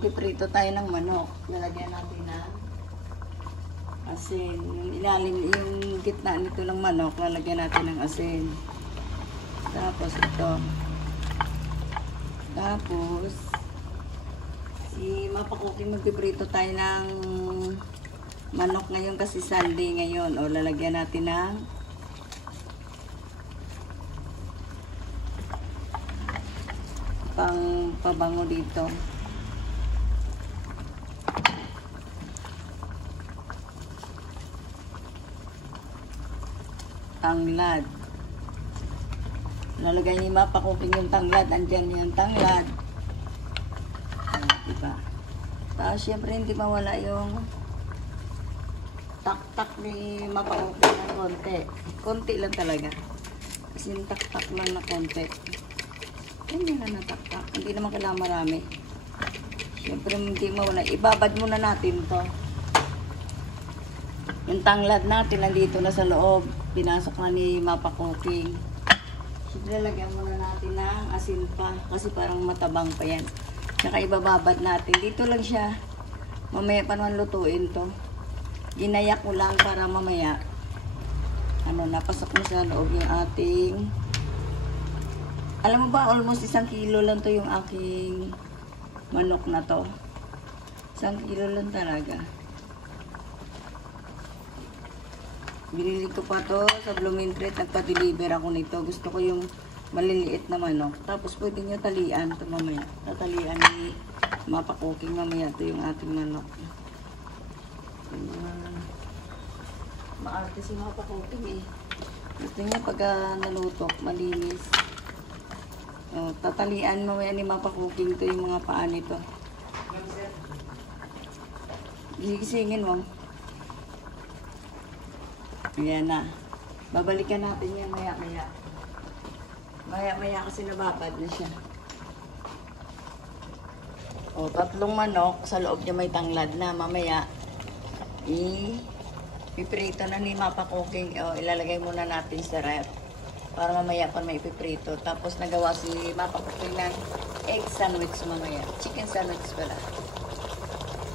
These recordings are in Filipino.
magpiprito tayo ng manok. Lalagyan natin ng asin. Yung ilalim, yung gitna nito ng manok, lalagyan natin ng asin. Tapos ito. Tapos, si Mapakuking magpiprito tayo ng manok ngayon kasi Sunday ngayon. O, lalagyan natin ng pabango dito. Tanglad. Nalagay ni Mapakuking yung tanglad. Andyan yung tanglad. Diba? Tapos syempre hindi mawala yung tak-tak ni Mapakuking ng konti. Konti lang talaga. Kasi yung tak-tak lang na konti. Hindi na nataktak. Hindi naman kailangan marami. Siyempre hindi mawala. Ibabad muna natin to. Yung tanglad natin nandito na sa loob. Pinasok na ni Mapakuking. Siyempre lagyan muna natin ng asin pa. Kasi parang matabang pa yan. Tsaka ibababad natin. Dito lang siya. Mamaya pa naman lutuin to. Ginayak ko lang para mamaya. Napasok na sa loob yung ating... Alam mo ba, almost 1 kilo lang to yung aking manok na to. 1 kilo lang talaga. Binili ko pa to sa Blumentritt. Nagpa-deliver ako nito. Gusto ko yung maliliit na manok. Tapos pwede nyo talian ito mamaya. Tatalian ni Mapakuking mamaya. Ito yung ating manok. Maarte si Mapakuking eh. Gusto niya pag nalutok, malinis. Tatalian mamaya ni Mapakuking to yung mga paa nito. Gigisingin mo. Ayan na. Babalikan natin yan maya-maya. Maya-maya kasi nababad na siya. Tatlong manok. Sa loob niya may tanglad na. Mamaya, ipiprito na ni Mapakuking. Ilalagay muna natin sa ref. Para mamaya pa may ipiprito. Tapos nagawa si Mapakuking ng egg sandwich mamaya. Chicken sandwich pala.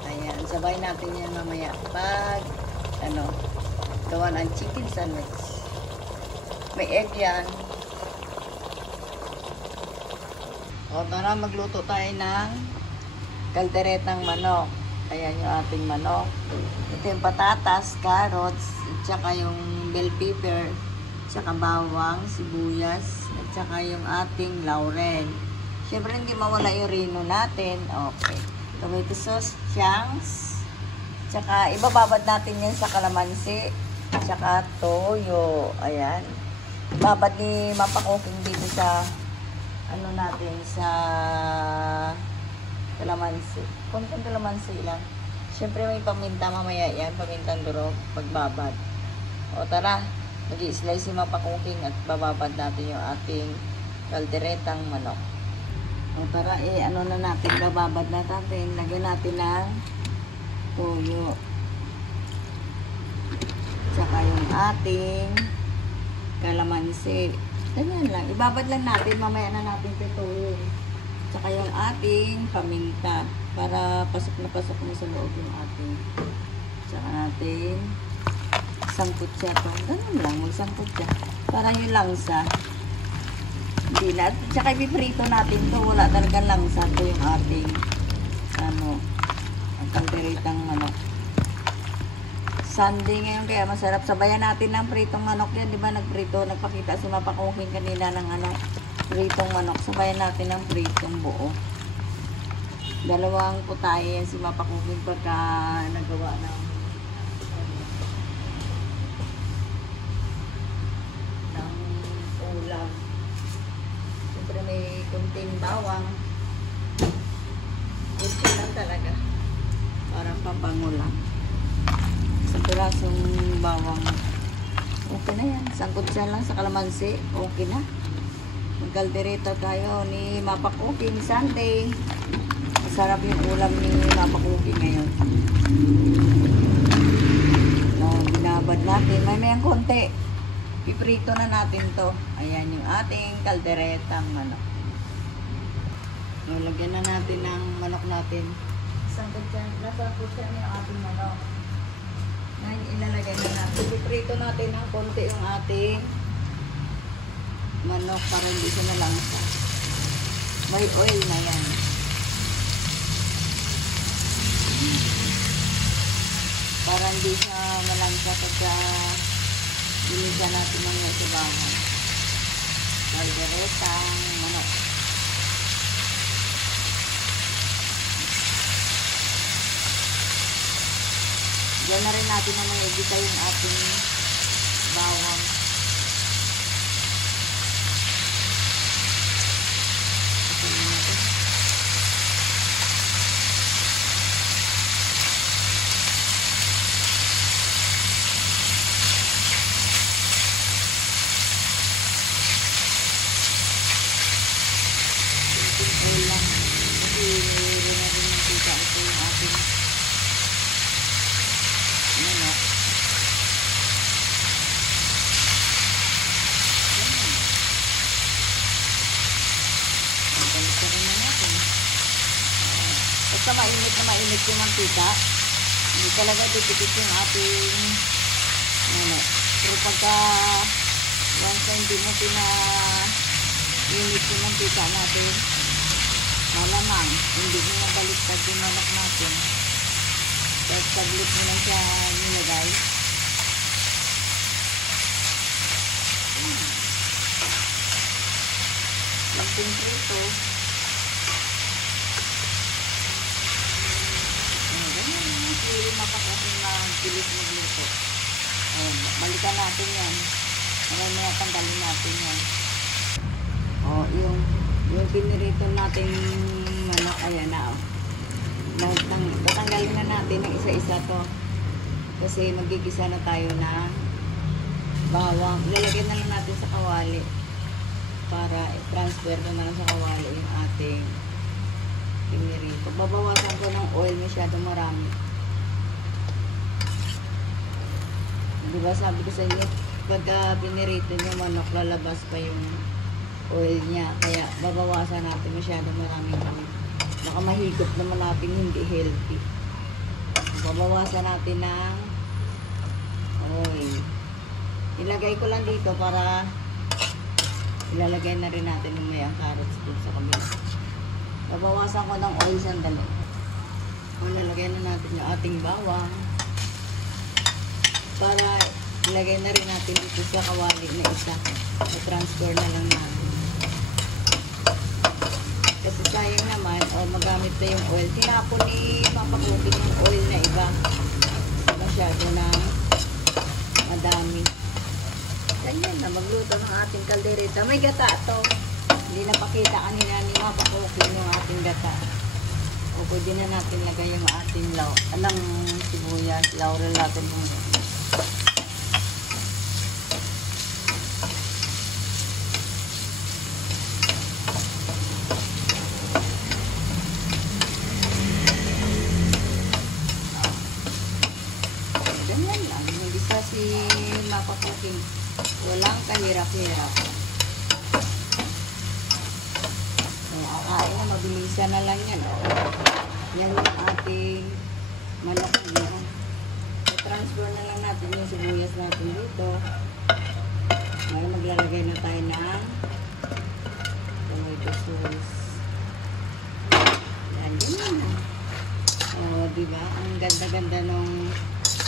Ayan. Sabay natin yan mamaya. Pag, gawa ng chicken sandwich. May egg yan. Tara, magluto tayo ng kalderetang manok. Ayan yung ating manok. Ito yung patatas, carrots, at saka yung bell pepper, at saka bawang, sibuyas, at saka yung ating laurel. Siyempre hindi mawala yung rino natin. Okay. Tomato sauce, chunks, at saka ibababad natin yan sa kalamansi, at saka toyo. Ayan. Babad ni Mapakuking dito sa natin sa kalamansi. Konting kalamansi lang. Siyempre may paminta mamaya yan. Pamintang durog. Pagbabad. Tara. Mag-i-slice si Mapakuking at bababad natin yung ating kalderetang manok. Tara, na natin. Bababad na natin. Lagyan natin ng toyo. Tsaka yung ating kalamansi. Ganyan lang. Ibabad lang natin. Mamaya na natin pituloy. Tsaka yung ating paminta. Para pasok na sa loob yung ating. Tsaka natin sangkot siya ito. Ganun lang. Sangkot siya. Para yung langsa. Hindi na. Tsaka ipiprito natin ito. Wala talagang langsa. Ito yung ating ang kalderetang manok. Sunday ngayon kaya masarap. Sabayan natin ng pritong manok yan. Di ba nagprito? Nagpakita si Mapakuking kanina ng pritong manok. Sabayan natin ng pritong buo. Dalawang putahe yan si Mapakuking pagka nagawa ng ulam. Siyempre may kunting bawang. Kunti lang talaga. Parang pabango lang. Pirasong bawang. Okay na yan. Sangkot siya lang sa kalamansi. Okay na. Magkaldereta tayo ni Mapakuking Sunday. Masarap yung ulam ni Mapakuking ngayon. Binabad natin. May konti. Piprito na natin to. Ayan yung ating kalderetang manok. Lagyan na natin ng manok natin. isang kutsyan, nasa kutsyan yung ating manok. Ngayon ilalagay na natin. Iprito natin ng konti yung ating manok para hindi siya nalangsa. May oil na yan. Para hindi siya malangsa pagka binigyan natin ng isibangan. Kalderetang manok. Diyan na rin natin na may edita yung ating bawang. Basta mainit na mainit yung mantika, hindi talaga titipid yung ating pero pagka once na hindi mo pina-init yung mantika natin, malamang hindi mo nabaliktad yung manok natin. Tapos taglit mo lang siya nilagay. Lamping prito. Hindi mapakasing na bilis magluto. Balikan natin yan. Mamaya tanggalin natin yan. Yung pinirito natin manok, ayan na. Tatanggalin na natin ng isa-isa to. Kasi magigisa na tayo ng bawang. Ilalagay na lang natin sa kawali para i-transfer na lang sa kawali yung ating pinirito. Babawasan ko ng oil masyado marami. Diba sabi ko sa inyo, pagka pinirito nyo manok, lalabas pa yung oil niya. Kaya babawasan natin masyado maraming oil. Baka mahigop naman natin hindi healthy. Babawasan natin ng oil. Ilagay ko lang dito para ilalagay na rin natin yung may carrots dito sa kabila. Babawasan ko ng oil sandali. Ilalagay na natin yung ating bawang. Para ilagay na rin natin dito sa kawali na isa. I-transfer na lang natin. Kasi sayang naman, magamit na yung oil. Tinapon ni Papa Cookie yung oil na iba. Masyado na madami. Ganyan na, magluto ng ating kaldereta. May gata to. Hindi napakita kanina ni Papa Cookie yung ating gata. O pwede na natin lagay yung ating sibuyas, laurel natin yung si Papa Cookie. Walang kahirap-hirap. Kakain na, mabilisan na lang yan. Yan yung ating manok niya. I-transfer na lang natin yung sibuyas natin dito. Ngayon maglalagay na tayo ng tomato sauce. Yan, yun na. Diba? Ang ganda-ganda nung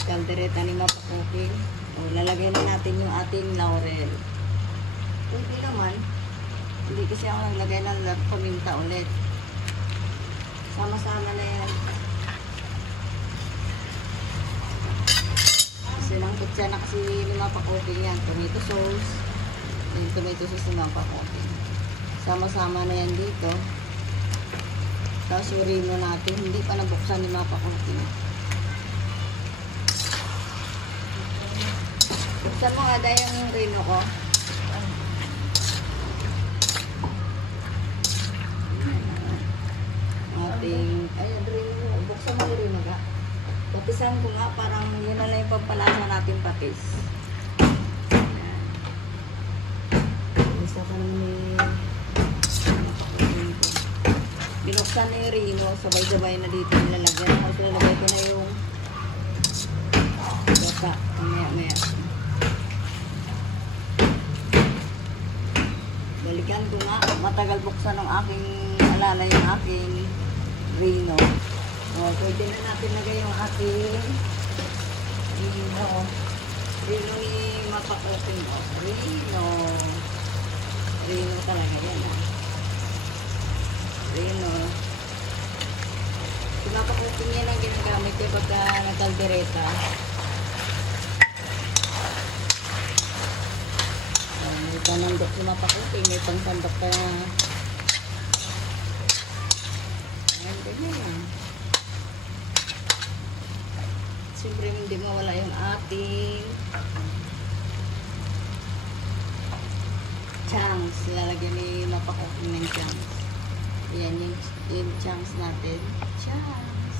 kaldereta ni Papa Cookie. Lalagay na natin yung ating laurel. Kunti naman. Hindi kasi ako naglagay ng paminta ulit. Sama-sama na yan. Sinangkot siya na kasi ni Papa Cookie yan. Tomato sauce. Yung tomato sauce ni Papa Cookie. Sama-sama na yan dito. Tapos urino natin. Hindi pa nabuksan ni Papa Cookie. Buksan mo nga dahil yung rino ko. Ayan, rino. Buksan mo yung rino ka. Patisan ko nga, parang yun na lang yung pampalasa natin patis. Ayan. Isa ka naman binuksan bubuksan na yung rino, sabay-sabay na dito nilalagyan. Tapos lalagay ko na yung gata. Maya-maya. Balikan ko nga. Matagal buksan ng aking alala yung aking rino. O, pwede na natin lagay yung ating rino. Rino ni Mapakoking. O, rino. Rino talaga yan, ah. Rino. Si Mapakoking yan ang ginagamit niya pagka nagkaldereta. May panandok si Mapakoking. May pangsandok pa na. Ayan, ganyan yan. Siyempre hindi mawala yung ating chunks. Lalagyan ni Mapakoking ng chunks. Ayan yung chunks natin. Chunks.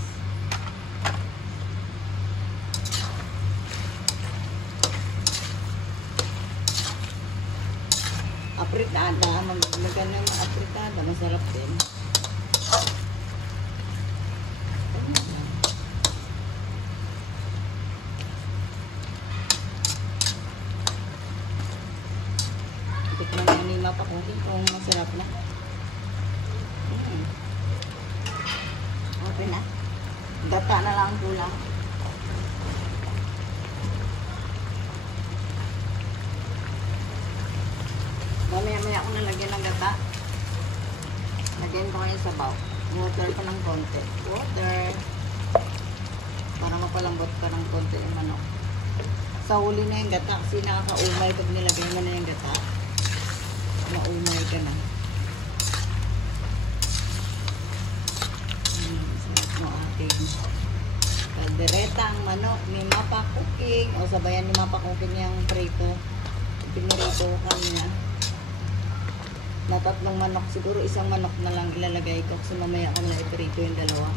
Apritada. Maganda yung apritada. Masarap din. Tikman na ni Mapakoking kung masarap na. Okay na. Gata na lang ang kulang. Mamaya-maya ako nalagyan ng gata. Lagyan ko ngayon sa sabaw. Water pa ng konti. Water. Para mapalambot pa ng konti yung manok. Sa huli na yung gata kasi nakakaumay pag nilagay mo na yung gata. Maumay ka na. Sarap mo ating kaldereta ang manok ni Mapakoking. O sabayan ni Mapakoking yung prito. Pinirito ko kanya. Na tatlong manok. Siguro isang manok na lang ilalagay ko. Kasi mamaya ko na iprito yung dalawa.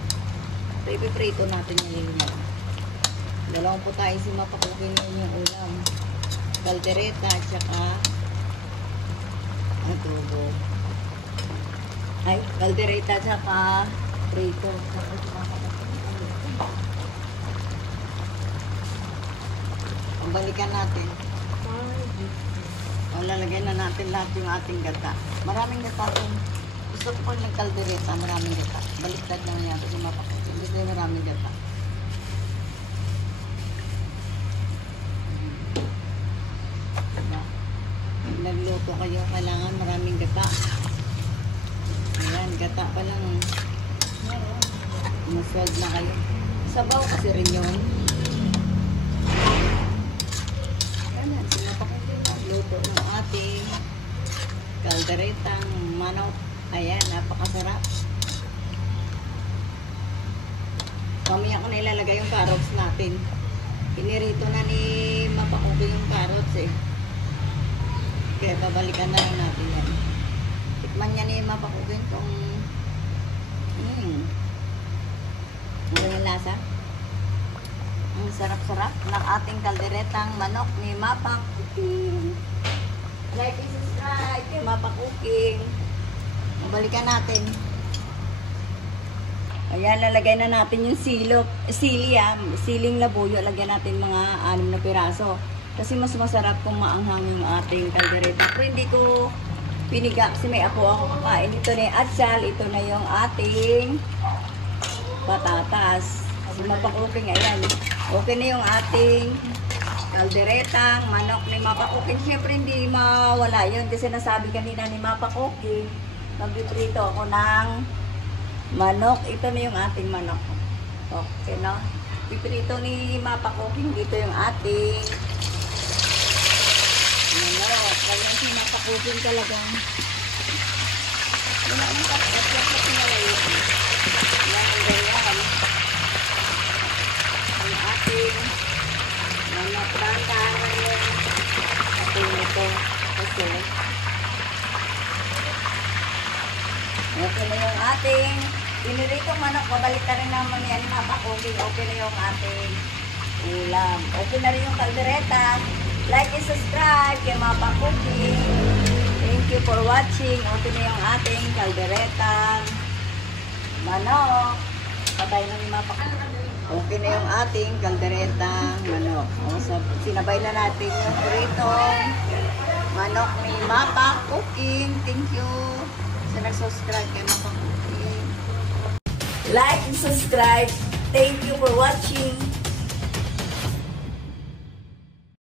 So ipiprito natin ngayon yan. Dalawang putay si Mapakoking yung ulam. Kaldereta at saka adobo. Ay, kaldereta at saka prito. Balikan natin. O, lalagyan na natin lahat yung ating gata. Maraming gata din. Gusto ko pang nagkaldereta, maraming gata. Baliktad naman yan kasi Mapakoking. Gusto yung maraming gata. Nagluto kayo, kailangan maraming gata. Ayan, gata pa lang. Maswag na kayo. Sabaw kasi rin yun. Ayan, Mapakoking nagluto ng ating kalderetang manok. Ayan, napakasarap. Mamaya ko na ilalagay yung carrots natin. Pinirito na ni Mapakoking yung carrots eh. Kaya babalikan na lang natin yan. Tikman niya ni Mapakoking kung ano yung lasa. Ang sarap-sarap ng ating kalderetang manok ni Mapakoking. Like and subscribe kay Mapakoking. Babalikan natin. Ayan, lalagay na natin yung siling labuyo. Lagyan natin mga 6 na piraso. Kasi mas masarap kung maanghang yung ating kaldereta. Pero hindi ko piniga kasi may apo ako kakain. Ito na yung atsal. Ito na yung ating patatas. Si Mapakoking, ayan. Okay na yung ating kalderetang manok ni Mapakoking. Siyempre hindi mawala yun. Kasi nasabi kanina ni Mapakoking, magpiprito ako ng manok. Ito na yung ating manok. Okay, no? Piprito ni Mapakoking. Dito yung ating manok. Kaya si Mapakoking talagang wala nang kapatid sa pinalayo. Yan ang ganyan. Ang ating manok. Rantahan na yung ating ito. Kasi okay na yung ating piniritong manok. Babalik na rin naman yan Mapakoking. Okay na yung ating ulam. Okay na rin yung kaldereta. Like and subscribe kay Mapakoking. Thank you for watching. Okay na yung ating kaldereta manok. Patay na yung mapak. Okay na yung ating kalderetang manok. O, sinabay na natin yung pritong manok ni Mapa Cooking. Thank you sa nag-subscribe kay Mapa Cooking. Like and subscribe. Thank you for watching.